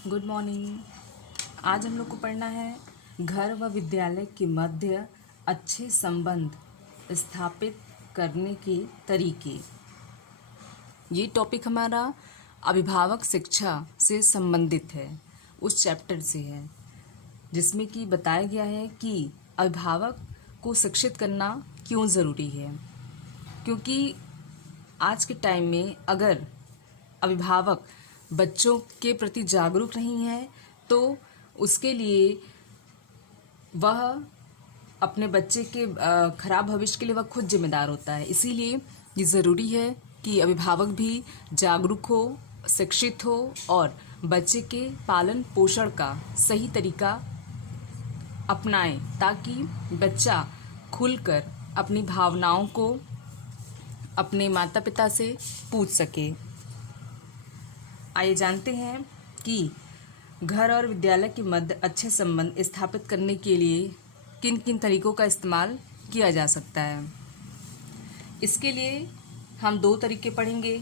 Good morning. आज हम लोग को पढ़ना है घर व विद्यालय के मध्य अच्छे संबंध स्थापित करने के तरीके। ये टॉपिक हमारा अभिभावक शिक्षा से संबंधित है, उस चैप्टर से है जिसमें कि बताया गया है कि अभिभावक को शिक्षित करना क्यों ज़रूरी है। क्योंकि आज के टाइम में अगर अभिभावक बच्चों के प्रति जागरूक नहीं है तो उसके लिए वह अपने बच्चे के खराब भविष्य के लिए वह खुद जिम्मेदार होता है। इसीलिए ये ज़रूरी है कि अभिभावक भी जागरूक हो, शिक्षित हो और बच्चे के पालन पोषण का सही तरीका अपनाएं ताकि बच्चा खुलकर अपनी भावनाओं को अपने माता पिता से पूछ सके। आइए जानते हैं कि घर और विद्यालय के मध्य अच्छे संबंध स्थापित करने के लिए किन किन तरीकों का इस्तेमाल किया जा सकता है। इसके लिए हम दो तरीके पढ़ेंगे।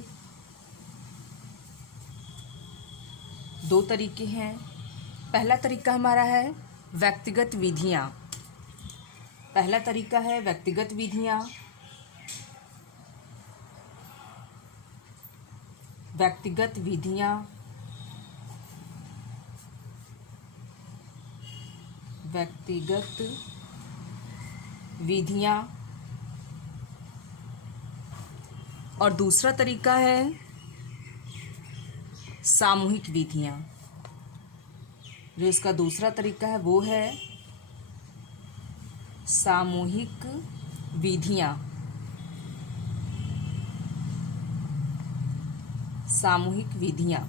दो तरीके हैं। पहला तरीका हमारा है व्यक्तिगत विधियां। पहला तरीका है व्यक्तिगत विधियां। व्यक्तिगत विधियां व्यक्तिगत विधियां और दूसरा तरीका है सामूहिक विधियां। जो इसका दूसरा तरीका है वो है सामूहिक विधियां। सामूहिक विधियां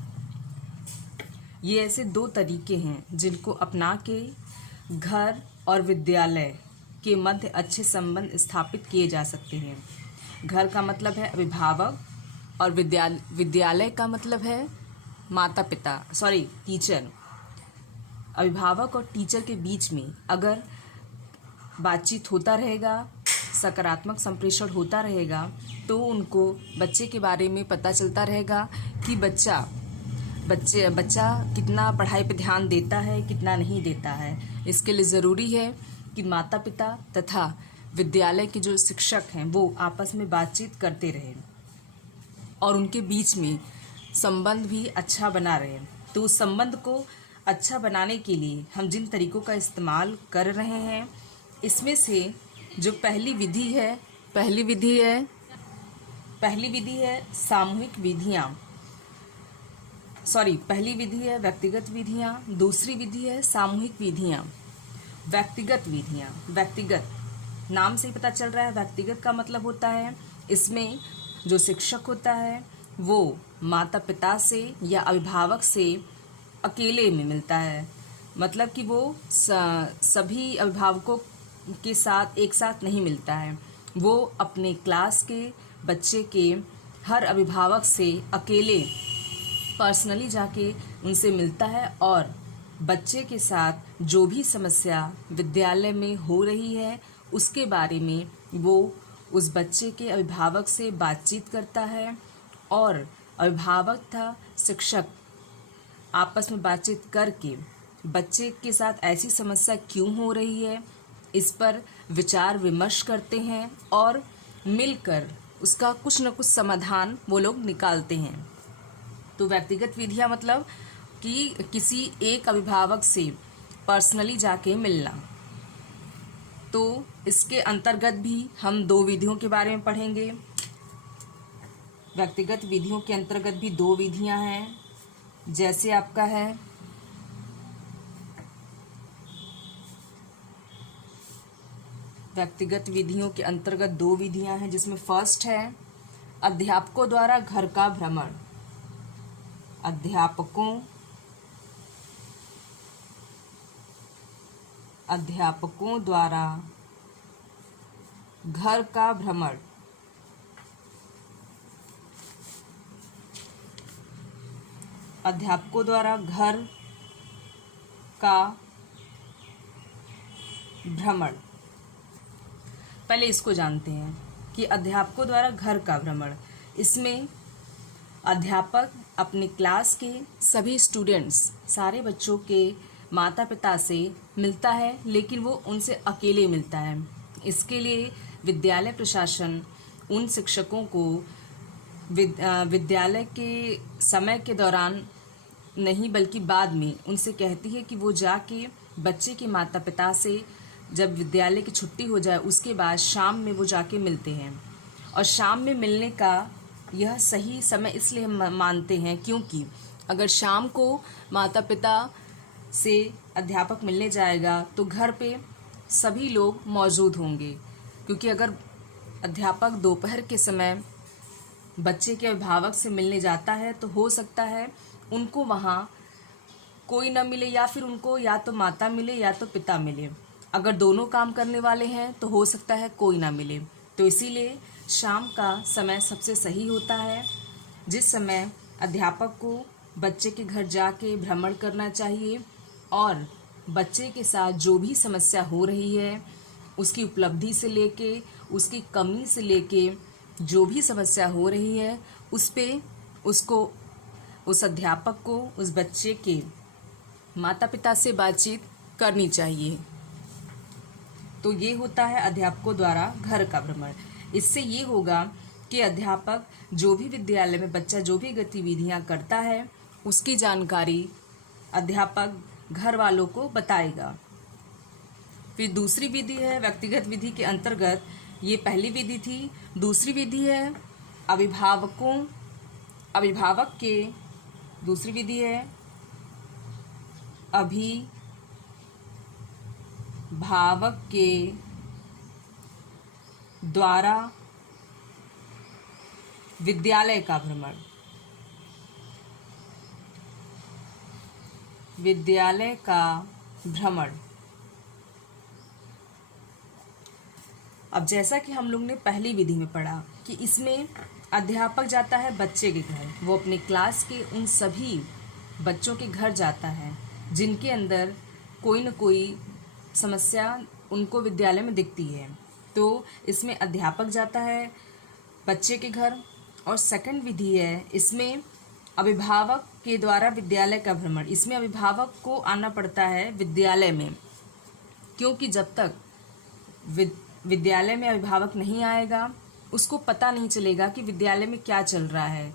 ये ऐसे दो तरीके हैं जिनको अपना के घर और विद्यालय के मध्य अच्छे संबंध स्थापित किए जा सकते हैं। घर का मतलब है अभिभावक और विद्यालय का मतलब है माता पिता टीचर। अभिभावक और टीचर के बीच में अगर बातचीत होता रहेगा, सकारात्मक संप्रेषण होता रहेगा तो उनको बच्चे के बारे में पता चलता रहेगा कि बच्चा कितना पढ़ाई पे ध्यान देता है, कितना नहीं देता है। इसके लिए ज़रूरी है कि माता पिता तथा विद्यालय के जो शिक्षक हैं वो आपस में बातचीत करते रहें और उनके बीच में संबंध भी अच्छा बना रहे। तो उस संबंध को अच्छा बनाने के लिए हम जिन तरीकों का इस्तेमाल कर रहे हैं इसमें से जो पहली विधि है सामूहिक विधियां। पहली विधि है व्यक्तिगत विधियां, दूसरी विधि है सामूहिक विधियां। व्यक्तिगत नाम से ही पता चल रहा है। व्यक्तिगत का मतलब होता है इसमें जो शिक्षक होता है वो माता पिता से या अभिभावक से अकेले में मिलता है। मतलब कि वो सभी अभिभावकों के साथ एक साथ नहीं मिलता है। वो अपने क्लास के बच्चे के हर अभिभावक से अकेले पर्सनली जाके उनसे मिलता है और बच्चे के साथ जो भी समस्या विद्यालय में हो रही है उसके बारे में वो उस बच्चे के अभिभावक से बातचीत करता है और अभिभावक तथा शिक्षक आपस में बातचीत करके बच्चे के साथ ऐसी समस्या क्यों हो रही है इस पर विचार विमर्श करते हैं और मिलकर उसका कुछ न कुछ समाधान वो लोग निकालते हैं। तो व्यक्तिगत विधियां मतलब कि किसी एक अभिभावक से पर्सनली जाके मिलना। तो इसके अंतर्गत भी हम दो विधियों के बारे में पढ़ेंगे। व्यक्तिगत विधियों के अंतर्गत भी दो विधियां हैं। जैसे आपका है व्यक्तिगत विधियों के अंतर्गत दो विधियां हैं जिसमें फर्स्ट है अध्यापकों द्वारा घर का भ्रमण। अध्यापकों द्वारा घर का भ्रमण। अध्यापकों द्वारा घर का भ्रमण। पहले इसको जानते हैं कि अध्यापकों द्वारा घर का भ्रमण। इसमें अध्यापक अपने क्लास के सभी स्टूडेंट्स, सारे बच्चों के माता पिता से मिलता है, लेकिन वो उनसे अकेले मिलता है। इसके लिए विद्यालय प्रशासन उन शिक्षकों को विद्यालय के समय के दौरान नहीं बल्कि बाद में उनसे कहती है कि वो जाके बच्चे के माता पिता से जब विद्यालय की छुट्टी हो जाए उसके बाद शाम में वो जाके मिलते हैं। और शाम में मिलने का यह सही समय इसलिए हम मानते हैं क्योंकि अगर शाम को माता पिता से अध्यापक मिलने जाएगा तो घर पे सभी लोग मौजूद होंगे, क्योंकि अगर अध्यापक दोपहर के समय बच्चे के अभिभावक से मिलने जाता है तो हो सकता है उनको वहाँ कोई न मिले, या फिर उनको या तो माता मिले या तो पिता मिले। अगर दोनों काम करने वाले हैं तो हो सकता है कोई ना मिले। तो इसीलिए शाम का समय सबसे सही होता है, जिस समय अध्यापक को बच्चे के घर जाके भ्रमण करना चाहिए और बच्चे के साथ जो भी समस्या हो रही है उसकी उपलब्धि से लेके उसकी कमी से लेके जो भी समस्या हो रही है उस पे उसको उस अध्यापक को उस बच्चे के माता पिता से बातचीत करनी चाहिए। तो ये होता है अध्यापकों द्वारा घर का भ्रमण। इससे ये होगा कि अध्यापक जो भी विद्यालय में बच्चा जो भी गतिविधियां करता है उसकी जानकारी अध्यापक घर वालों को बताएगा। फिर दूसरी विधि है व्यक्तिगत विधि के अंतर्गत, ये पहली विधि थी। दूसरी विधि है अभिभावक के दूसरी विधि है अभिभावक के द्वारा विद्यालय का भ्रमण। विद्यालय का भ्रमण। अब जैसा कि हम लोग ने पहली विधि में पढ़ा कि इसमें अध्यापक जाता है बच्चे के घर, वो अपने क्लास के उन सभी बच्चों के घर जाता है जिनके अंदर कोई न कोई समस्या उनको विद्यालय में दिखती है। तो इसमें अध्यापक जाता है बच्चे के घर। और सेकंड विधि है इसमें अभिभावक के द्वारा विद्यालय का भ्रमण। इसमें अभिभावक को आना पड़ता है विद्यालय में, क्योंकि जब तक विद्यालय में अभिभावक नहीं आएगा उसको पता नहीं चलेगा कि विद्यालय में क्या चल रहा है।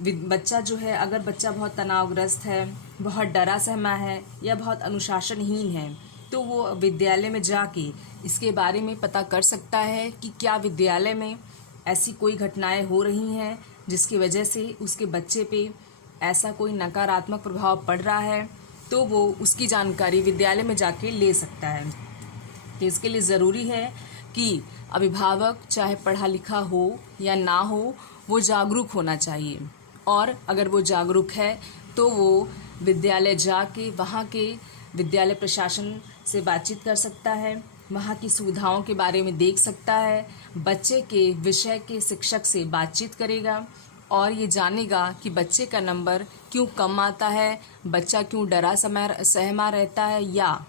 बच्चा जो है, अगर बच्चा बहुत तनावग्रस्त है, बहुत डरा सहमा है या बहुत अनुशासनहीन है तो वो विद्यालय में जाके इसके बारे में पता कर सकता है कि क्या विद्यालय में ऐसी कोई घटनाएं हो रही हैं जिसकी वजह से उसके बच्चे पे ऐसा कोई नकारात्मक प्रभाव पड़ रहा है, तो वो उसकी जानकारी विद्यालय में जाके ले सकता है। तो इसके लिए ज़रूरी है कि अभिभावक चाहे पढ़ा लिखा हो या ना हो वो जागरूक होना चाहिए। और अगर वो जागरूक है तो वो विद्यालय जाके वहाँ के विद्यालय प्रशासन से बातचीत कर सकता है, वहाँ की सुविधाओं के बारे में देख सकता है, बच्चे के विषय के शिक्षक से बातचीत करेगा और ये जानेगा कि बच्चे का नंबर क्यों कम आता है, बच्चा क्यों डरा सहमा रहता है, या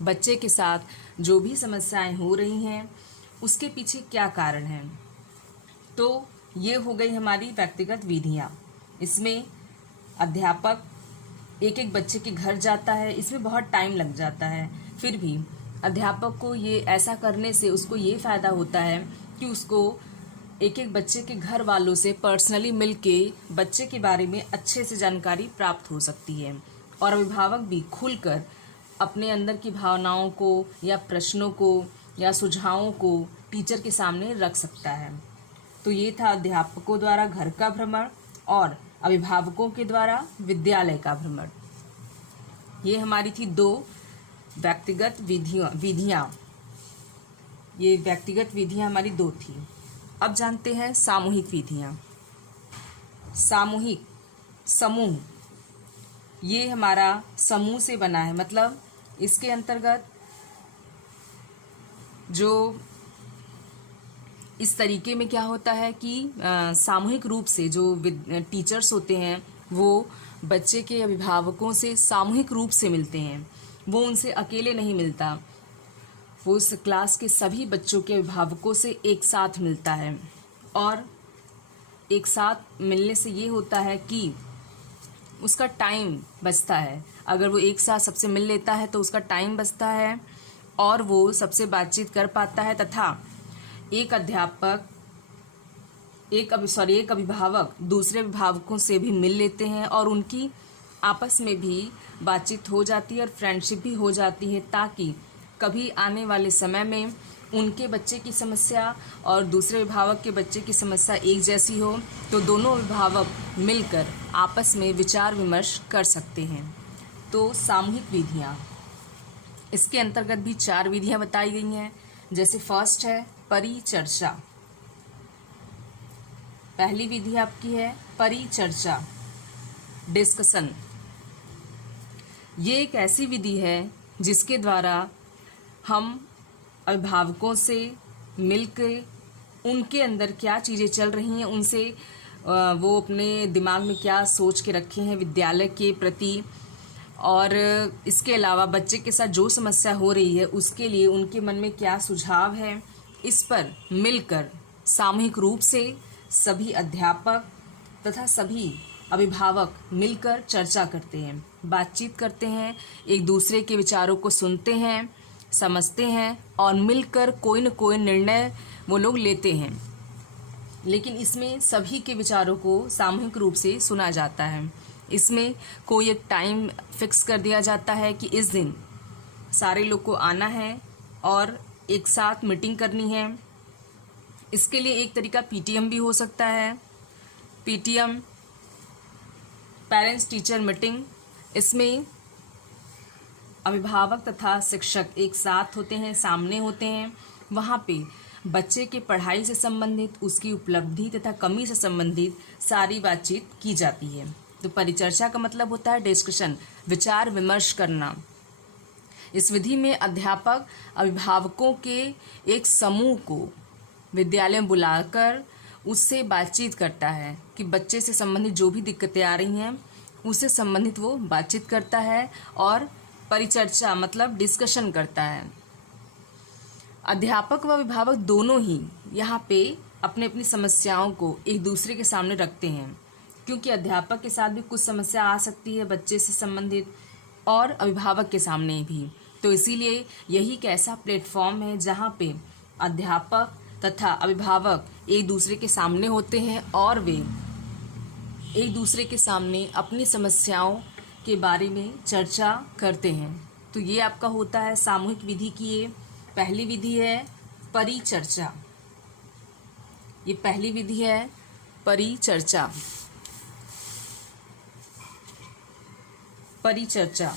बच्चे के साथ जो भी समस्याएं हो रही हैं उसके पीछे क्या कारण है। तो ये हो गई हमारी व्यक्तिगत विधियाँ। इसमें अध्यापक एक एक बच्चे के घर जाता है, इसमें बहुत टाइम लग जाता है। फिर भी अध्यापक को ये ऐसा करने से उसको ये फ़ायदा होता है कि उसको एक एक बच्चे के घर वालों से पर्सनली मिलके बच्चे के बारे में अच्छे से जानकारी प्राप्त हो सकती है और अभिभावक भी खुलकर अपने अंदर की भावनाओं को या प्रश्नों को या सुझावों को टीचर के सामने रख सकता है। तो ये था अध्यापकों द्वारा घर का भ्रमण और अभिभावकों के द्वारा विद्यालय का भ्रमण। ये हमारी थी दो व्यक्तिगत विधियाँ। ये व्यक्तिगत विधियाँ हमारी दो थी। अब जानते हैं सामूहिक विधियाँ। सामूहिक, समूह, ये हमारा समूह से बना है। मतलब इसके अंतर्गत जो इस तरीके में क्या होता है कि सामूहिक रूप से जो टीचर्स होते हैं वो बच्चे के अभिभावकों से सामूहिक रूप से मिलते हैं, वो उनसे अकेले नहीं मिलता, वो उस क्लास के सभी बच्चों के अभिभावकों से एक साथ मिलता है और एक साथ मिलने से ये होता है कि उसका टाइम बचता है। अगर वो एक साथ सबसे मिल लेता है तो उसका टाइम बचता है और वो सबसे बातचीत कर पाता है, तथा एक अध्यापक एक अभिभावक दूसरे अभिभावकों से भी मिल लेते हैं और उनकी आपस में भी बातचीत हो जाती है और फ्रेंडशिप भी हो जाती है, ताकि कभी आने वाले समय में उनके बच्चे की समस्या और दूसरे अभिभावक के बच्चे की समस्या एक जैसी हो तो दोनों अभिभावक मिलकर आपस में विचार विमर्श कर सकते हैं। तो सामूहिक विधियाँ, इसके अंतर्गत भी 4 विधियाँ बताई गई हैं। जैसे फर्स्ट है परिचर्चा। पहली विधि आपकी है परिचर्चा, डिस्कशन। ये एक ऐसी विधि है जिसके द्वारा हम अभिभावकों से मिलकर उनके अंदर क्या चीज़ें चल रही हैं, उनसे वो अपने दिमाग में क्या सोच के रखे हैं विद्यालय के प्रति, और इसके अलावा बच्चे के साथ जो समस्या हो रही है उसके लिए उनके मन में क्या सुझाव है, इस पर मिलकर सामूहिक रूप से सभी अध्यापक तथा सभी अभिभावक मिलकर चर्चा करते हैं, बातचीत करते हैं, एक दूसरे के विचारों को सुनते हैं, समझते हैं और मिलकर कोई न कोई निर्णय वो लोग लेते हैं। लेकिन इसमें सभी के विचारों को सामूहिक रूप से सुना जाता है। इसमें कोई एक टाइम फिक्स कर दिया जाता है कि इस दिन सारे लोग को आना है और एक साथ मीटिंग करनी है। इसके लिए एक तरीका पीटीएम भी हो सकता है। पीटीएम, पेरेंट्स टीचर मीटिंग, इसमें अभिभावक तथा शिक्षक एक साथ होते हैं, सामने होते हैं। वहाँ पे बच्चे के पढ़ाई से संबंधित, उसकी उपलब्धि तथा कमी से संबंधित सारी बातचीत की जाती है। तो परिचर्चा का मतलब होता है डिस्कशन, विचार विमर्श करना। इस विधि में अध्यापक अभिभावकों के एक समूह को विद्यालय में बुलाकर उससे बातचीत करता है कि बच्चे से संबंधित जो भी दिक्कतें आ रही हैं उससे संबंधित वो बातचीत करता है और परिचर्चा मतलब डिस्कशन करता है। अध्यापक व अभिभावक दोनों ही यहाँ पे अपनी अपनी समस्याओं को एक दूसरे के सामने रखते हैं, क्योंकि अध्यापक के साथ भी कुछ समस्या आ सकती है बच्चे से संबंधित और अभिभावक के सामने भी। तो इसीलिए यही एक ऐसा प्लेटफॉर्म है जहाँ पे अध्यापक तथा अभिभावक एक दूसरे के सामने होते हैं और वे एक दूसरे के सामने अपनी समस्याओं के बारे में चर्चा करते हैं। तो ये आपका होता है सामूहिक विधि की ये पहली विधि है परिचर्चा। ये पहली विधि है परिचर्चा। परिचर्चा।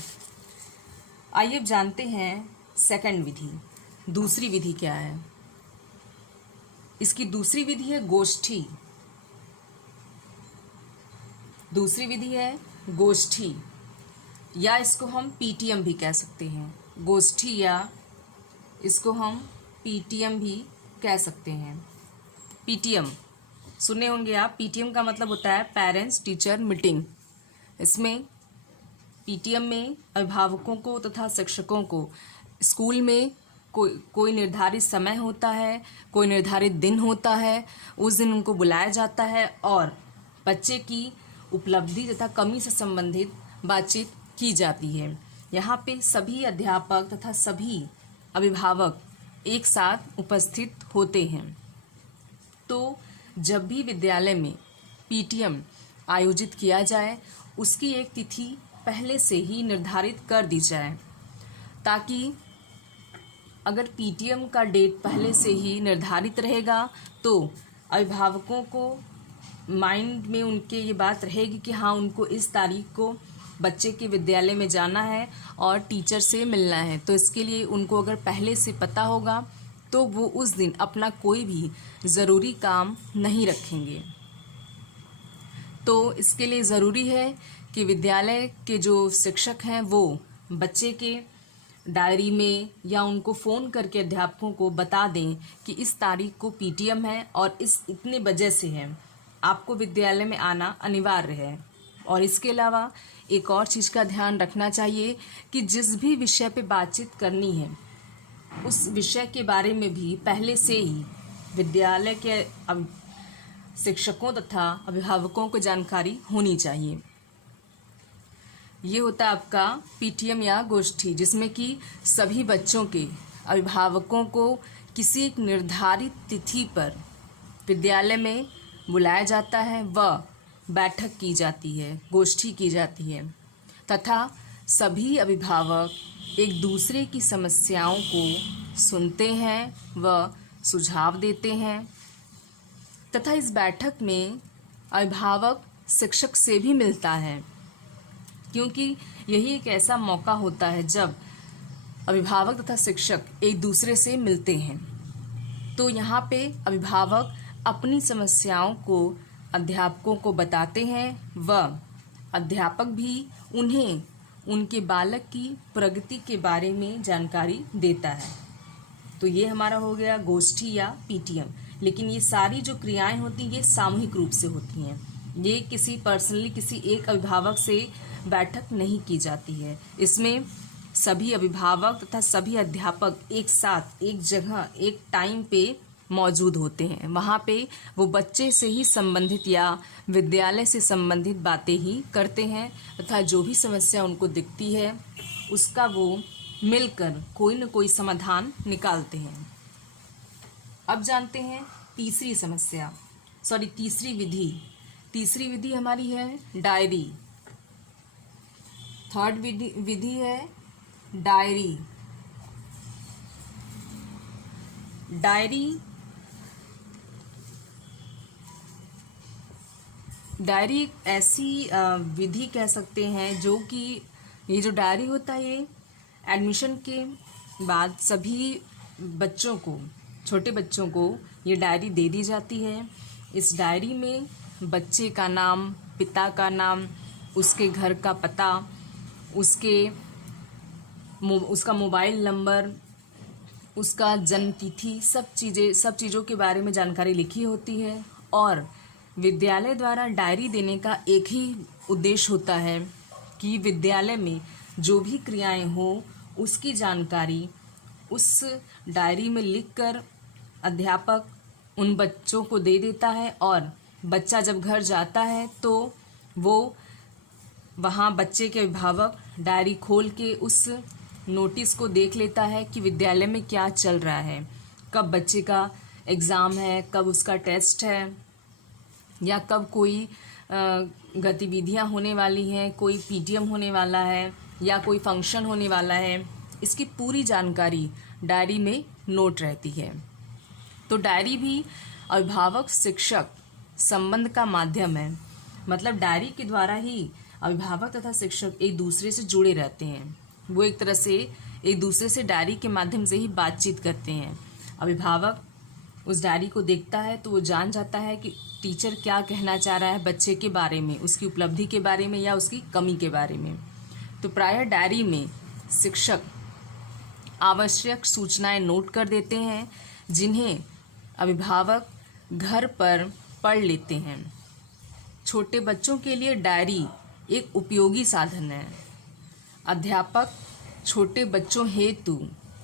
आइए अब जानते हैं सेकंड विधि, दूसरी विधि क्या है। इसकी दूसरी विधि है गोष्ठी। दूसरी विधि है गोष्ठी, या इसको हम पीटीएम भी कह सकते हैं। गोष्ठी या इसको हम पीटीएम भी कह सकते हैं। पीटीएम सुने होंगे आप। पीटीएम का मतलब होता है पेरेंट्स टीचर मीटिंग। इसमें पीटीएम में अभिभावकों को तथा शिक्षकों को स्कूल में कोई निर्धारित समय होता है, कोई निर्धारित दिन होता है, उस दिन उनको बुलाया जाता है और बच्चे की उपलब्धि तथा कमी से संबंधित बातचीत की जाती है। यहाँ पे सभी अध्यापक तथा सभी अभिभावक एक साथ उपस्थित होते हैं। तो जब भी विद्यालय में पीटीएम आयोजित किया जाए उसकी एक तिथि पहले से ही निर्धारित कर दी जाए, ताकि अगर पीटीएम का डेट पहले से ही निर्धारित रहेगा तो अभिभावकों को माइंड में उनके ये बात रहेगी कि हाँ उनको इस तारीख को बच्चे के विद्यालय में जाना है और टीचर से मिलना है। तो इसके लिए उनको अगर पहले से पता होगा तो वो उस दिन अपना कोई भी ज़रूरी काम नहीं रखेंगे। तो इसके लिए ज़रूरी है कि विद्यालय के जो शिक्षक हैं वो बच्चे के डायरी में या उनको फ़ोन करके अध्यापकों को बता दें कि इस तारीख को पीटीएम है और इस इतने बजे से है, आपको विद्यालय में आना अनिवार्य है। और इसके अलावा एक और चीज़ का ध्यान रखना चाहिए कि जिस भी विषय पे बातचीत करनी है उस विषय के बारे में भी पहले से ही विद्यालय के शिक्षकों तथा अभिभावकों को जानकारी होनी चाहिए। ये होता है आपका पीटीएम या गोष्ठी, जिसमें कि सभी बच्चों के अभिभावकों को किसी एक निर्धारित तिथि पर विद्यालय में बुलाया जाता है व बैठक की जाती है, गोष्ठी की जाती है तथा सभी अभिभावक एक दूसरे की समस्याओं को सुनते हैं व सुझाव देते हैं तथा इस बैठक में अभिभावक शिक्षक से भी मिलता है, क्योंकि यही एक ऐसा मौका होता है जब अभिभावक तथा शिक्षक एक दूसरे से मिलते हैं। तो यहाँ पे अभिभावक अपनी समस्याओं को अध्यापकों को बताते हैं व अध्यापक भी उन्हें उनके बालक की प्रगति के बारे में जानकारी देता है। तो ये हमारा हो गया गोष्ठी या पीटीएम। लेकिन ये सारी जो क्रियाएं होती हैं ये सामूहिक रूप से होती हैं, ये किसी पर्सनली किसी एक अभिभावक से बैठक नहीं की जाती है। इसमें सभी अभिभावक तथा सभी अध्यापक एक साथ एक जगह एक टाइम पे मौजूद होते हैं। वहाँ पे वो बच्चे से ही संबंधित या विद्यालय से संबंधित बातें ही करते हैं तथा जो भी समस्या उनको दिखती है उसका वो मिलकर कोई न कोई समाधान निकालते हैं। अब जानते हैं तीसरी विधि। तीसरी विधि हमारी है डायरी। थर्ड विधि है डायरी। डायरी एक ऐसी विधि कह सकते हैं जो कि ये जो डायरी होता है ये एडमिशन के बाद सभी बच्चों को, छोटे बच्चों को ये डायरी दे दी जाती है। इस डायरी में बच्चे का नाम, पिता का नाम, उसके घर का पता, उसका मोबाइल नंबर, उसका जन्म तिथि, सब चीज़ों के बारे में जानकारी लिखी होती है। और विद्यालय द्वारा डायरी देने का एक ही उद्देश्य होता है कि विद्यालय में जो भी क्रियाएं हो उसकी जानकारी उस डायरी में लिखकर अध्यापक उन बच्चों को दे देता है और बच्चा जब घर जाता है तो वो वहाँ बच्चे के अभिभावक डायरी खोल के उस नोटिस को देख लेता है कि विद्यालय में क्या चल रहा है, कब बच्चे का एग्ज़ाम है, कब उसका टेस्ट है या कब कोई गतिविधियां होने वाली हैं, कोई पीटीएम होने वाला है या कोई फंक्शन होने वाला है। इसकी पूरी जानकारी डायरी में नोट रहती है। तो डायरी भी अभिभावक शिक्षक संबंध का माध्यम है। मतलब डायरी के द्वारा ही अभिभावक तथा शिक्षक एक दूसरे से जुड़े रहते हैं। वो एक तरह से एक दूसरे से डायरी के माध्यम से ही बातचीत करते हैं। अभिभावक उस डायरी को देखता है तो वो जान जाता है कि टीचर क्या कहना चाह रहा है बच्चे के बारे में, उसकी उपलब्धि के बारे में या उसकी कमी के बारे में। तो प्रायः डायरी में शिक्षक आवश्यक सूचनाएं नोट कर देते हैं जिन्हें अभिभावक घर पर पढ़ लेते हैं। छोटे बच्चों के लिए डायरी एक उपयोगी साधन है। अध्यापक छोटे बच्चों हेतु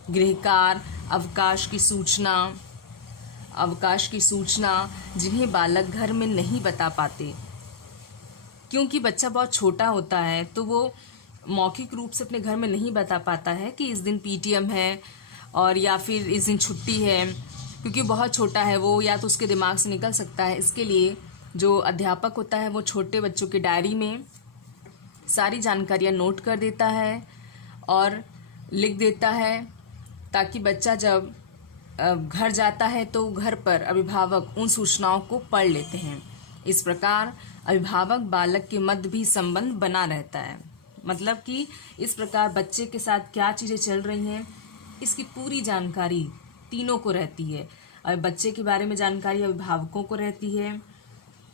गृहकार्य, अवकाश की सूचना जिन्हें बालक घर में नहीं बता पाते, क्योंकि बच्चा बहुत छोटा होता है तो वो मौखिक रूप से अपने घर में नहीं बता पाता है कि इस दिन पीटीएम है और या फिर इस दिन छुट्टी है, क्योंकि बहुत छोटा है वो, या तो उसके दिमाग से निकल सकता है। इसके लिए जो अध्यापक होता है वो छोटे बच्चों की डायरी में सारी जानकारियाँ नोट कर देता है और लिख देता है, ताकि बच्चा जब घर जाता है तो घर पर अभिभावक उन सूचनाओं को पढ़ लेते हैं। इस प्रकार अभिभावक बालक के मध्य भी संबंध बना रहता है। मतलब कि इस प्रकार बच्चे के साथ क्या चीज़ें चल रही हैं इसकी पूरी जानकारी तीनों को रहती है। और बच्चे के बारे में जानकारी अभिभावकों को रहती है,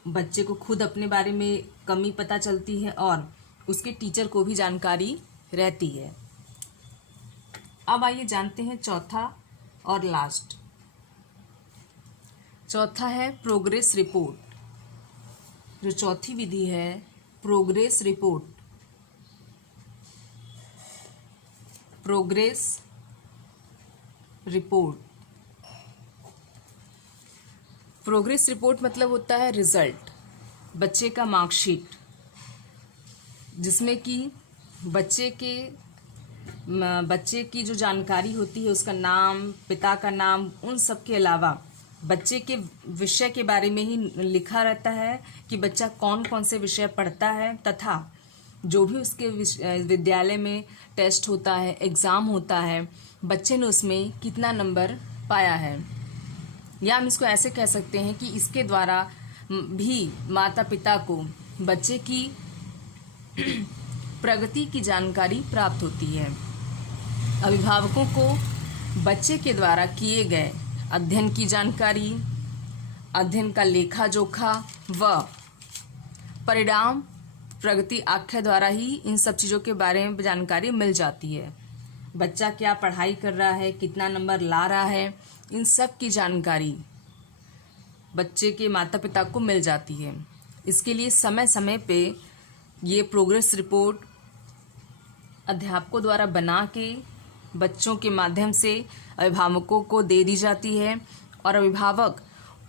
बच्चे को खुद अपने बारे में कमी पता चलती है और उसके टीचर को भी जानकारी रहती है। अब आइए जानते हैं चौथा और लास्ट। चौथा है प्रोग्रेस रिपोर्ट। जो चौथी विधि है progress report. Progress report progress report मतलब होता है रिजल्ट, बच्चे का मार्कशीट, जिसमें कि बच्चे की जो जानकारी होती है, उसका नाम, पिता का नाम, उन सब के अलावा बच्चे के विषय के बारे में ही लिखा रहता है कि बच्चा कौन कौन से विषय पढ़ता है, तथा जो भी उसके विद्यालय में टेस्ट होता है, एग्ज़ाम होता है, बच्चे ने उसमें कितना नंबर पाया है। या हम इसको ऐसे कह सकते हैं कि इसके द्वारा भी माता पिता को बच्चे की प्रगति की जानकारी प्राप्त होती है। अभिभावकों को बच्चे के द्वारा किए गए अध्ययन की जानकारी, अध्ययन का लेखा जोखा व परिणाम प्रगति आख्या द्वारा ही इन सब चीज़ों के बारे में जानकारी मिल जाती है। बच्चा क्या पढ़ाई कर रहा है, कितना नंबर ला रहा है, इन सब की जानकारी बच्चे के माता पिता को मिल जाती है। इसके लिए समय समय पे ये प्रोग्रेस रिपोर्ट अध्यापकों द्वारा बना के बच्चों के माध्यम से अभिभावकों को दे दी जाती है, और अभिभावक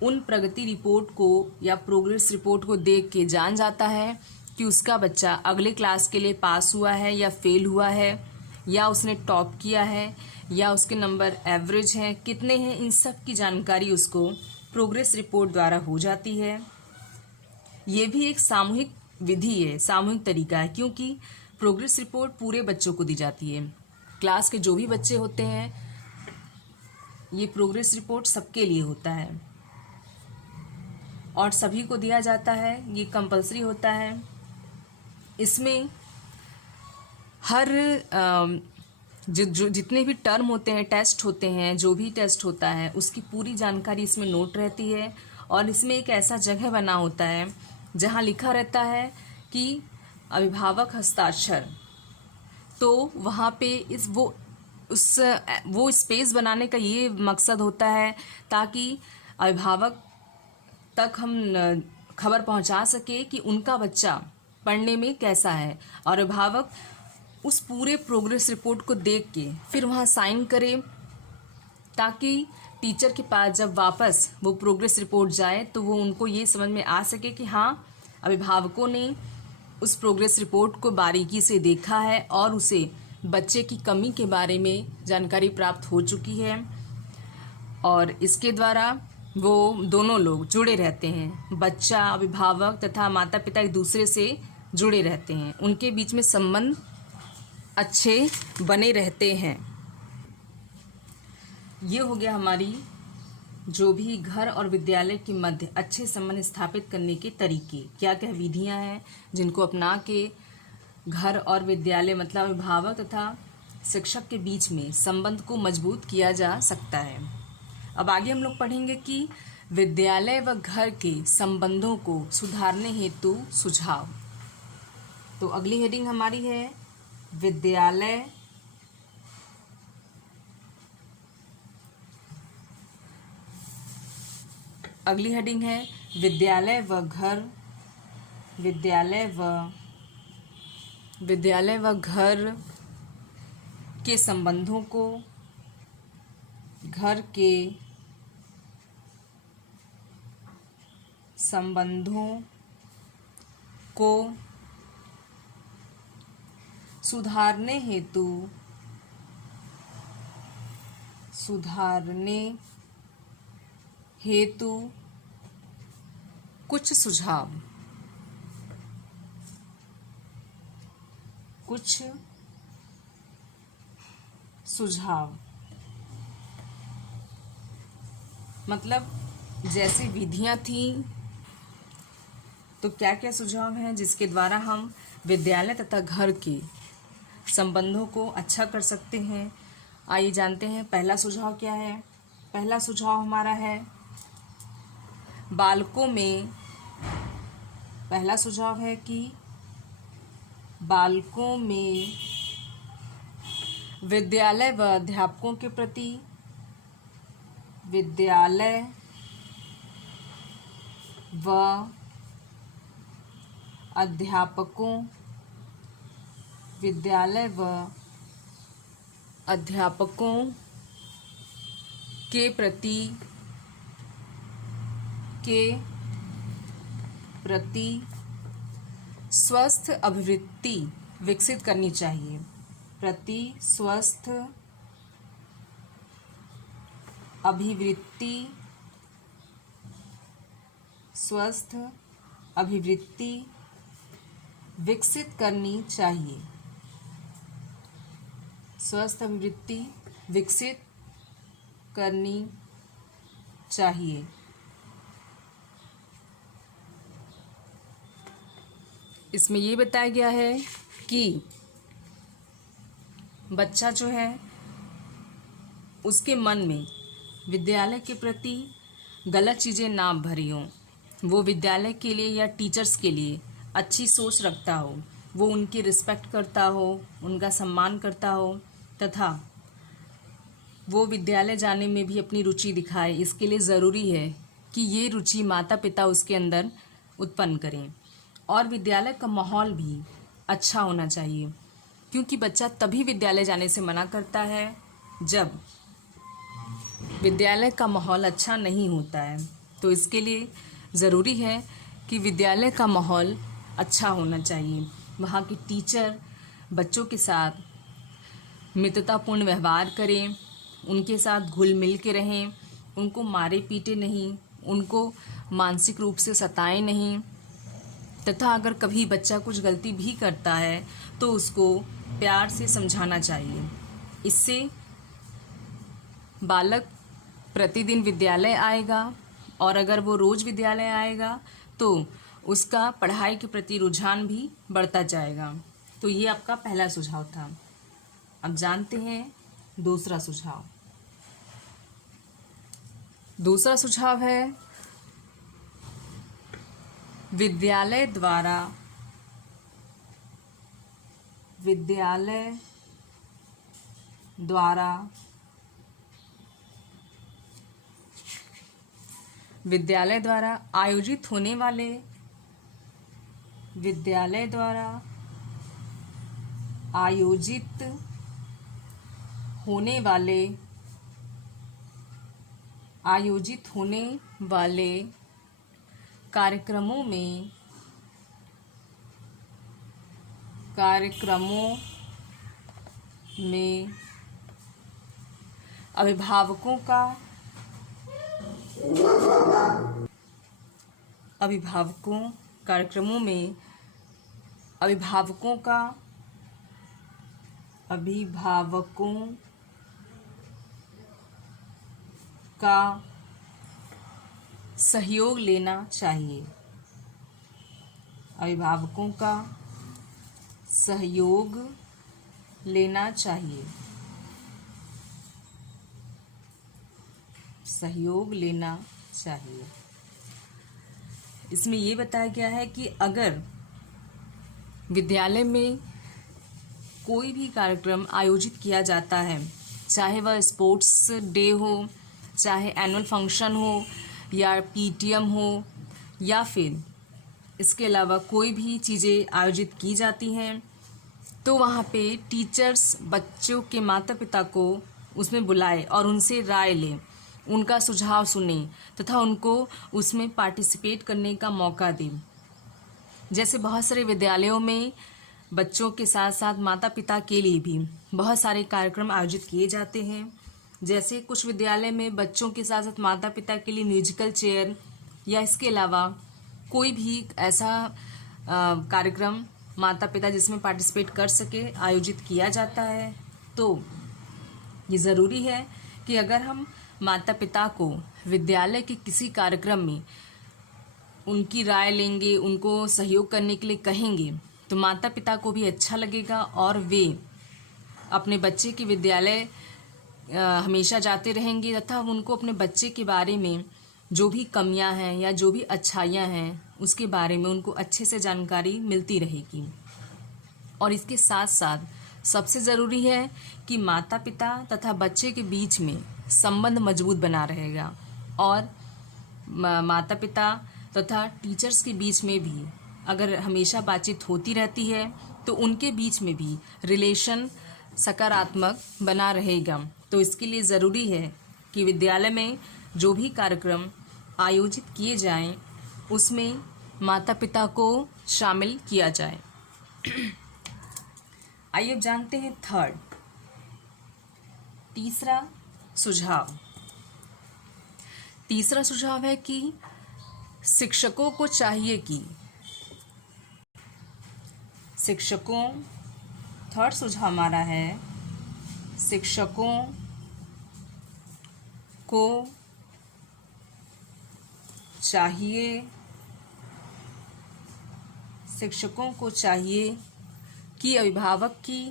उन प्रगति रिपोर्ट को या प्रोग्रेस रिपोर्ट को देख के जान जाता है कि उसका बच्चा अगले क्लास के लिए पास हुआ है या फेल हुआ है, या उसने टॉप किया है, या उसके नंबर एवरेज हैं, कितने हैं, इन सब की जानकारी उसको प्रोग्रेस रिपोर्ट द्वारा हो जाती है। ये भी एक सामूहिक विधि है, सामूहिक तरीका है, क्योंकि प्रोग्रेस रिपोर्ट पूरे बच्चों को दी जाती है। क्लास के जो भी बच्चे होते हैं, ये प्रोग्रेस रिपोर्ट सबके लिए होता है और सभी को दिया जाता है। ये कंपलसरी होता है। इसमें हर जितने भी टर्म होते हैं, टेस्ट होते हैं, जो भी टेस्ट होता है, उसकी पूरी जानकारी इसमें नोट रहती है। और इसमें एक ऐसा जगह बना होता है जहाँ लिखा रहता है कि अभिभावक हस्ताक्षर। तो वहाँ पे वो स्पेस बनाने का ये मकसद होता है ताकि अभिभावक तक हम खबर पहुँचा सके कि उनका बच्चा पढ़ने में कैसा है, और अभिभावक उस पूरे प्रोग्रेस रिपोर्ट को देख के फिर वहाँ साइन करे, ताकि टीचर के पास जब वापस वो प्रोग्रेस रिपोर्ट जाए तो वो उनको ये समझ में आ सके कि हाँ, अभिभावकों ने उस प्रोग्रेस रिपोर्ट को बारीकी से देखा है और उसे बच्चे की कमी के बारे में जानकारी प्राप्त हो चुकी है, और इसके द्वारा वो दोनों लोग जुड़े रहते हैं। बच्चा, अभिभावक तथा माता पिता एक दूसरे से जुड़े रहते हैं, उनके बीच में संबंध अच्छे बने रहते हैं। ये हो गया हमारी जो भी घर और विद्यालय के मध्य अच्छे संबंध स्थापित करने के तरीके, क्या क्या विधियां हैं जिनको अपना के घर और विद्यालय मतलब अभिभावक तथा शिक्षक के बीच में संबंध को मजबूत किया जा सकता है। अब आगे हम लोग पढ़ेंगे कि विद्यालय व घर के संबंधों को सुधारने हेतु सुझाव। तो अगली हेडिंग हमारी है विद्यालय अगली हेडिंग है विद्यालय व घर, विद्यालय व घर के संबंधों को, घर के संबंधों को सुधारने हेतु कुछ सुझाव। मतलब जैसे विधियां थी तो क्या क्या सुझाव हैं जिसके द्वारा हम विद्यालय तथा घर के संबंधों को अच्छा कर सकते हैं। आइए जानते हैं पहला सुझाव क्या है। पहला सुझाव हमारा है पहला सुझाव है कि बालकों में विद्यालय व अध्यापकों के प्रति के प्रति के प्रति स्वस्थ अभिवृत्ति विकसित करनी चाहिए। प्रति स्वस्थ अभिवृत्ति विकसित करनी चाहिए। स्वस्थ अभिवृत्ति विकसित करनी चाहिए। इसमें ये बताया गया है कि बच्चा जो है उसके मन में विद्यालय के प्रति गलत चीज़ें ना भरी हों, वो विद्यालय के लिए या टीचर्स के लिए अच्छी सोच रखता हो, वो उनकी रिस्पेक्ट करता हो, उनका सम्मान करता हो, तथा वो विद्यालय जाने में भी अपनी रुचि दिखाए। इसके लिए ज़रूरी है कि ये रुचि माता पिता उसके अंदर उत्पन्न करें। और विद्यालय का माहौल भी अच्छा होना चाहिए, क्योंकि बच्चा तभी विद्यालय जाने से मना करता है जब विद्यालय का माहौल अच्छा नहीं होता है। तो इसके लिए ज़रूरी है कि विद्यालय का माहौल अच्छा होना चाहिए। वहाँ के टीचर बच्चों के साथ मित्रतापूर्ण व्यवहार करें, उनके साथ घुल मिल के रहें, उनको मारे पीटे नहीं, उनको मानसिक रूप से सताएं नहीं, तथा अगर कभी बच्चा कुछ गलती भी करता है तो उसको प्यार से समझाना चाहिए। इससे बालक प्रतिदिन विद्यालय आएगा, और अगर वो रोज़ विद्यालय आएगा तो उसका पढ़ाई के प्रति रुझान भी बढ़ता जाएगा। तो ये आपका पहला सुझाव था। अब जानते हैं दूसरा सुझाव। दूसरा सुझाव है विद्यालय द्वारा आयोजित होने वाले कार्यक्रमों में अभिभावकों का सहयोग लेना चाहिए। अभिभावकों का सहयोग लेना चाहिए। इसमें ये बताया गया है कि अगर विद्यालय में कोई भी कार्यक्रम आयोजित किया जाता है, चाहे वह स्पोर्ट्स डे हो, चाहे एनुअल फंक्शन हो, या पीटीएम हो, या फिर इसके अलावा कोई भी चीज़ें आयोजित की जाती हैं, तो वहाँ पे टीचर्स बच्चों के माता पिता को उसमें बुलाए और उनसे राय लें, उनका सुझाव सुने, तथा उनको उसमें पार्टिसिपेट करने का मौका दें। जैसे बहुत सारे विद्यालयों में बच्चों के साथ साथ माता पिता के लिए भी बहुत सारे कार्यक्रम आयोजित किए जाते हैं। जैसे कुछ विद्यालय में बच्चों के साथ साथ माता पिता के लिए म्यूजिकल चेयर या इसके अलावा कोई भी ऐसा कार्यक्रम माता पिता जिसमें पार्टिसिपेट कर सके आयोजित किया जाता है। तो ये ज़रूरी है कि अगर हम माता पिता को विद्यालय के किसी कार्यक्रम में उनकी राय लेंगे, उनको सहयोग करने के लिए कहेंगे, तो माता पिता को भी अच्छा लगेगा और वे अपने बच्चे के विद्यालय हमेशा जाते रहेंगे, तथा उनको अपने बच्चे के बारे में जो भी कमियां हैं या जो भी अच्छाइयां हैं उसके बारे में उनको अच्छे से जानकारी मिलती रहेगी। और इसके साथ साथ सबसे ज़रूरी है कि माता पिता तथा बच्चे के बीच में संबंध मजबूत बना रहेगा, और माता पिता तथा टीचर्स के बीच में भी अगर हमेशा बातचीत होती रहती है तो उनके बीच में भी रिलेशन सकारात्मक बना रहेगा। तो इसके लिए ज़रूरी है कि विद्यालय में जो भी कार्यक्रम आयोजित किए जाएं, उसमें माता पिता को शामिल किया जाए। आइए अब जानते हैं तीसरा सुझाव। तीसरा सुझाव है कि शिक्षकों को चाहिए कि थर्ड सुझाव हमारा है शिक्षकों को चाहिए कि अभिभावक की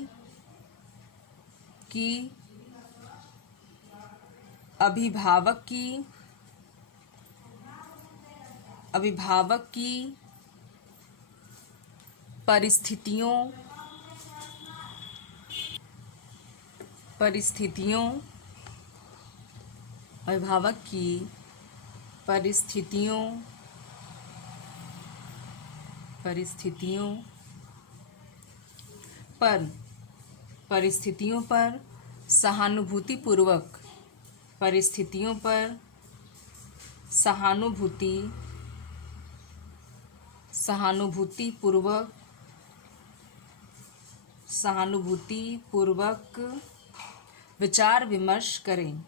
परिस्थितियों पर सहानुभूतिपूर्वक विचार विमर्श करें।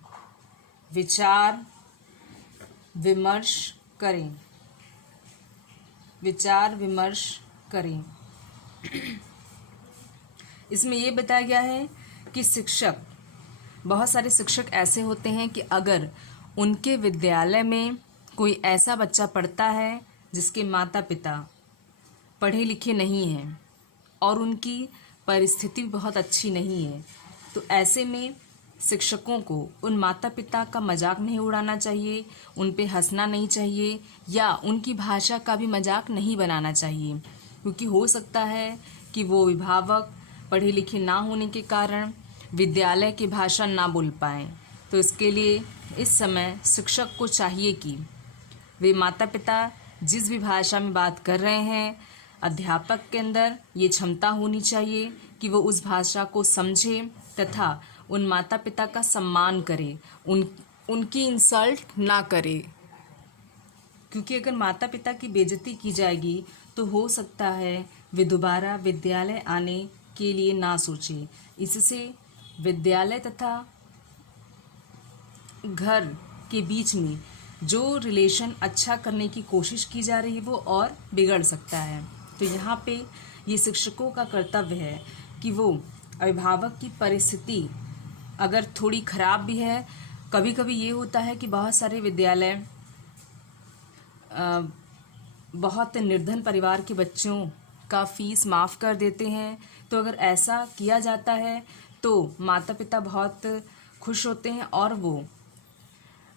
इसमें ये बताया गया है कि बहुत सारे शिक्षक ऐसे होते हैं कि अगर उनके विद्यालय में कोई ऐसा बच्चा पढ़ता है जिसके माता पिता पढ़े लिखे नहीं हैं और उनकी परिस्थिति बहुत अच्छी नहीं है, तो ऐसे में शिक्षकों को उन माता पिता का मजाक नहीं उड़ाना चाहिए, उन पे हंसना नहीं चाहिए या उनकी भाषा का भी मजाक नहीं बनाना चाहिए, क्योंकि हो सकता है कि वो अभिभावक पढ़े लिखे ना होने के कारण विद्यालय की भाषा ना बोल पाएँ। तो इसके लिए इस समय शिक्षक को चाहिए कि वे माता पिता जिस भी भाषा में बात कर रहे हैं, अध्यापक के अंदर ये क्षमता होनी चाहिए कि वो उस भाषा को समझे तथा उन माता पिता का सम्मान करे, उनकी इंसल्ट ना करे, क्योंकि अगर माता पिता की बेइज्जती की जाएगी तो हो सकता है वे दोबारा विद्यालय आने के लिए ना सोचे। इससे विद्यालय तथा घर के बीच में जो रिलेशन अच्छा करने की कोशिश की जा रही है वो और बिगड़ सकता है। तो यहाँ पे ये शिक्षकों का कर्तव्य है कि वो अभिभावक की परिस्थिति अगर थोड़ी खराब भी है, कभी कभी ये होता है कि बहुत सारे विद्यालय बहुत निर्धन परिवार के बच्चों का फीस माफ़ कर देते हैं। तो अगर ऐसा किया जाता है तो माता पिता बहुत खुश होते हैं और वो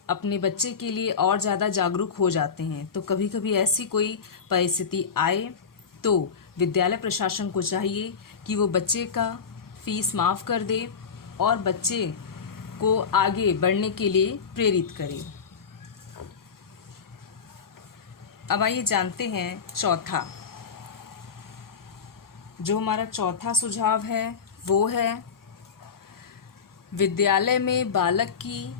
अपने बच्चे के लिए और ज़्यादा जागरूक हो जाते हैं। तो कभी कभी ऐसी कोई परिस्थिति आए तो विद्यालय प्रशासन को चाहिए कि वो बच्चे का फीस माफ़ कर दे और बच्चे को आगे बढ़ने के लिए प्रेरित करे। अब आइए जानते हैं जो हमारा चौथा सुझाव है वो है विद्यालय में बालक की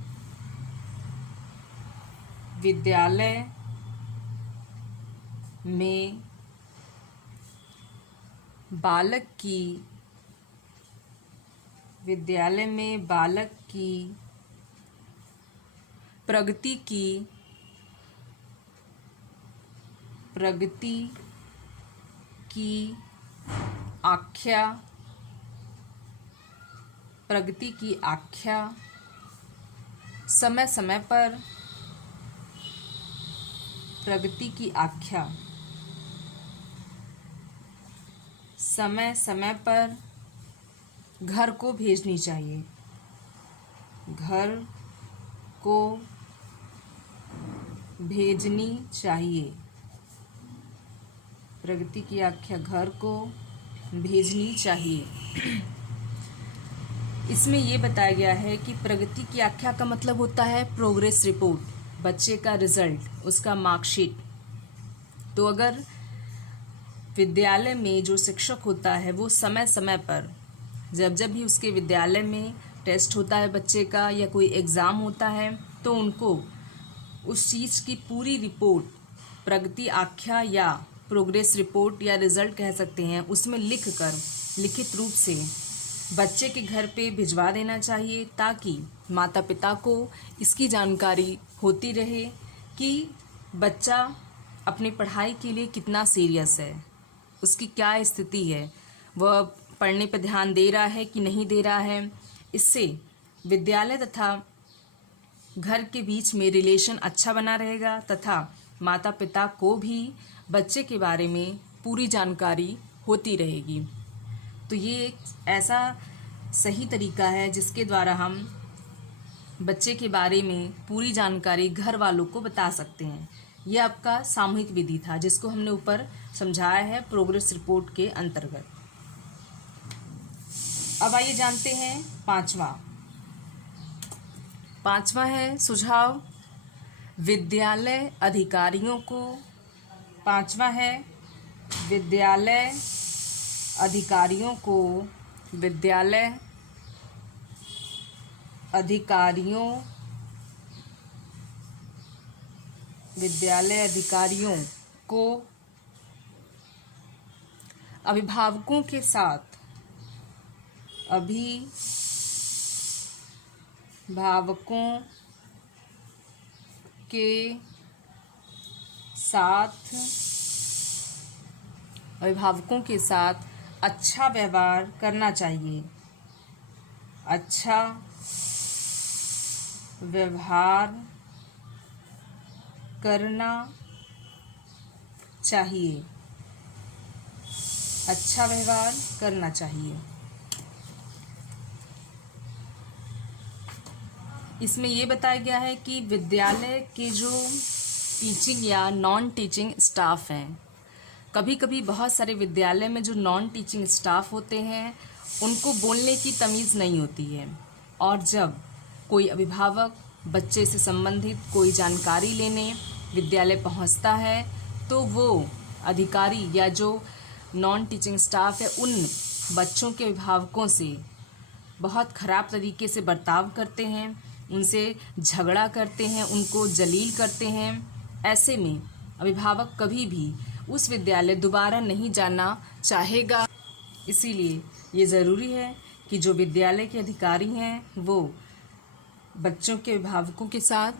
प्रगति की आख्या समय समय पर घर को भेजनी चाहिए। प्रगति की आख्या घर को भेजनी चाहिए। इसमें ये बताया गया है कि प्रगति की आख्या का मतलब होता है प्रोग्रेस रिपोर्ट, बच्चे का रिजल्ट, उसका मार्कशीट। तो अगर विद्यालय में जो शिक्षक होता है वो समय समय पर जब भी उसके विद्यालय में टेस्ट होता है बच्चे का या कोई एग्ज़ाम होता है तो उनको उस चीज़ की पूरी रिपोर्ट, प्रगति आख्या या प्रोग्रेस रिपोर्ट या रिजल्ट कह सकते हैं, उसमें लिख कर लिखित रूप से बच्चे के घर पे भिजवा देना चाहिए, ताकि माता पिता को इसकी जानकारी होती रहे कि बच्चा अपनी पढ़ाई के लिए कितना सीरियस है, उसकी क्या स्थिति है, वह पढ़ने पर ध्यान दे रहा है कि नहीं दे रहा है। इससे विद्यालय तथा घर के बीच में रिलेशन अच्छा बना रहेगा तथा माता पिता को भी बच्चे के बारे में पूरी जानकारी होती रहेगी। तो ये एक ऐसा सही तरीका है जिसके द्वारा हम बच्चे के बारे में पूरी जानकारी घर वालों को बता सकते हैं। यह आपका सामूहिक विधि था जिसको हमने ऊपर समझाया है प्रोग्रेस रिपोर्ट के अंतर्गत। अब आइए जानते हैं पांचवा है सुझाव विद्यालय अधिकारियों को। पांचवा है विद्यालय अधिकारियों को अभिभावकों के साथ अच्छा व्यवहार करना चाहिए। इसमें ये बताया गया है कि विद्यालय के जो टीचिंग या नॉन टीचिंग स्टाफ हैं, कभी कभी बहुत सारे विद्यालय में जो नॉन टीचिंग स्टाफ होते हैं उनको बोलने की तमीज़ नहीं होती है, और जब कोई अभिभावक बच्चे से संबंधित कोई जानकारी लेने विद्यालय पहुंचता है तो वो अधिकारी या जो नॉन टीचिंग स्टाफ है उन बच्चों के अभिभावकों से बहुत ख़राब तरीके से बर्ताव करते हैं, उनसे झगड़ा करते हैं, उनको जलील करते हैं। ऐसे में अभिभावक कभी भी उस विद्यालय दोबारा नहीं जाना चाहेगा। इसीलिए ये ज़रूरी है कि जो विद्यालय के अधिकारी हैं वो बच्चों के अभिभावकों के साथ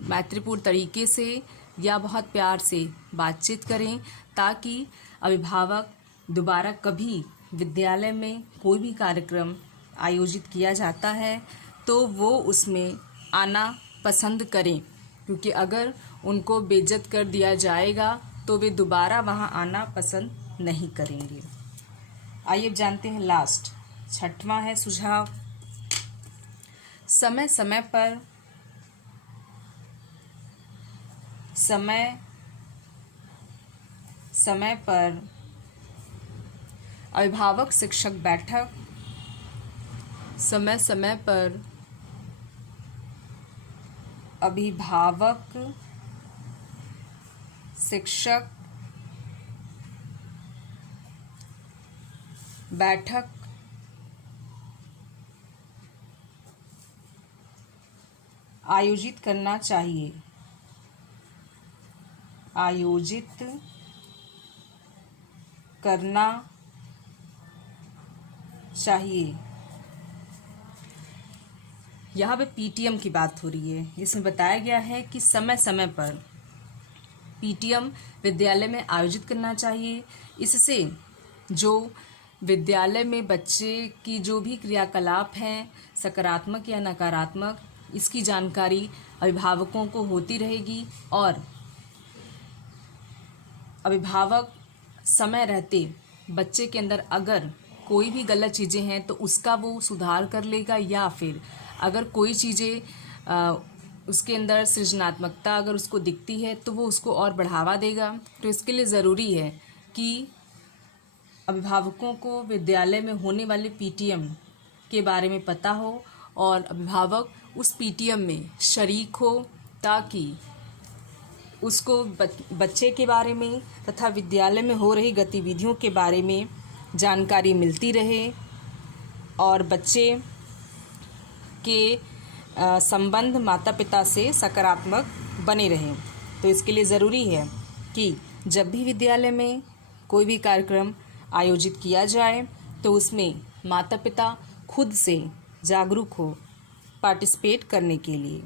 मैत्रीपूर्ण तरीके से या बहुत प्यार से बातचीत करें, ताकि अभिभावक दोबारा कभी विद्यालय में कोई भी कार्यक्रम आयोजित किया जाता है तो वो उसमें आना पसंद करें, क्योंकि अगर उनको बेइज्जत कर दिया जाएगा तो वे दोबारा वहाँ आना पसंद नहीं करेंगे। आइए अब जानते हैं लास्ट 6वां है सुझाव समय समय पर अभिभावक शिक्षक बैठक, समय पर अभिभावक शिक्षक बैठक आयोजित करना चाहिए। यहाँ पे पीटीएम की बात हो रही है। इसमें बताया गया है कि समय समय पर पीटीएम विद्यालय में आयोजित करना चाहिए। इससे जो विद्यालय में बच्चे की जो भी क्रियाकलाप हैं, सकारात्मक या नकारात्मक, इसकी जानकारी अभिभावकों को होती रहेगी और अभिभावक समय रहते बच्चे के अंदर अगर कोई भी गलत चीज़ें हैं तो उसका वो सुधार कर लेगा, या फिर अगर कोई चीज़ें उसके अंदर सृजनात्मकता अगर उसको दिखती है तो वो उसको और बढ़ावा देगा। तो इसके लिए ज़रूरी है कि अभिभावकों को विद्यालय में होने वाले पीटीएम के बारे में पता हो और अभिभावक उस पीटीएम में शरीक हो, ताकि उसको बच्चे के बारे में तथा विद्यालय में हो रही गतिविधियों के बारे में जानकारी मिलती रहे और बच्चे के संबंध माता पिता से सकारात्मक बने रहें। तो इसके लिए ज़रूरी है कि जब भी विद्यालय में कोई भी कार्यक्रम आयोजित किया जाए तो उसमें माता पिता खुद से जागरूक हो पार्टिसिपेट करने के लिए।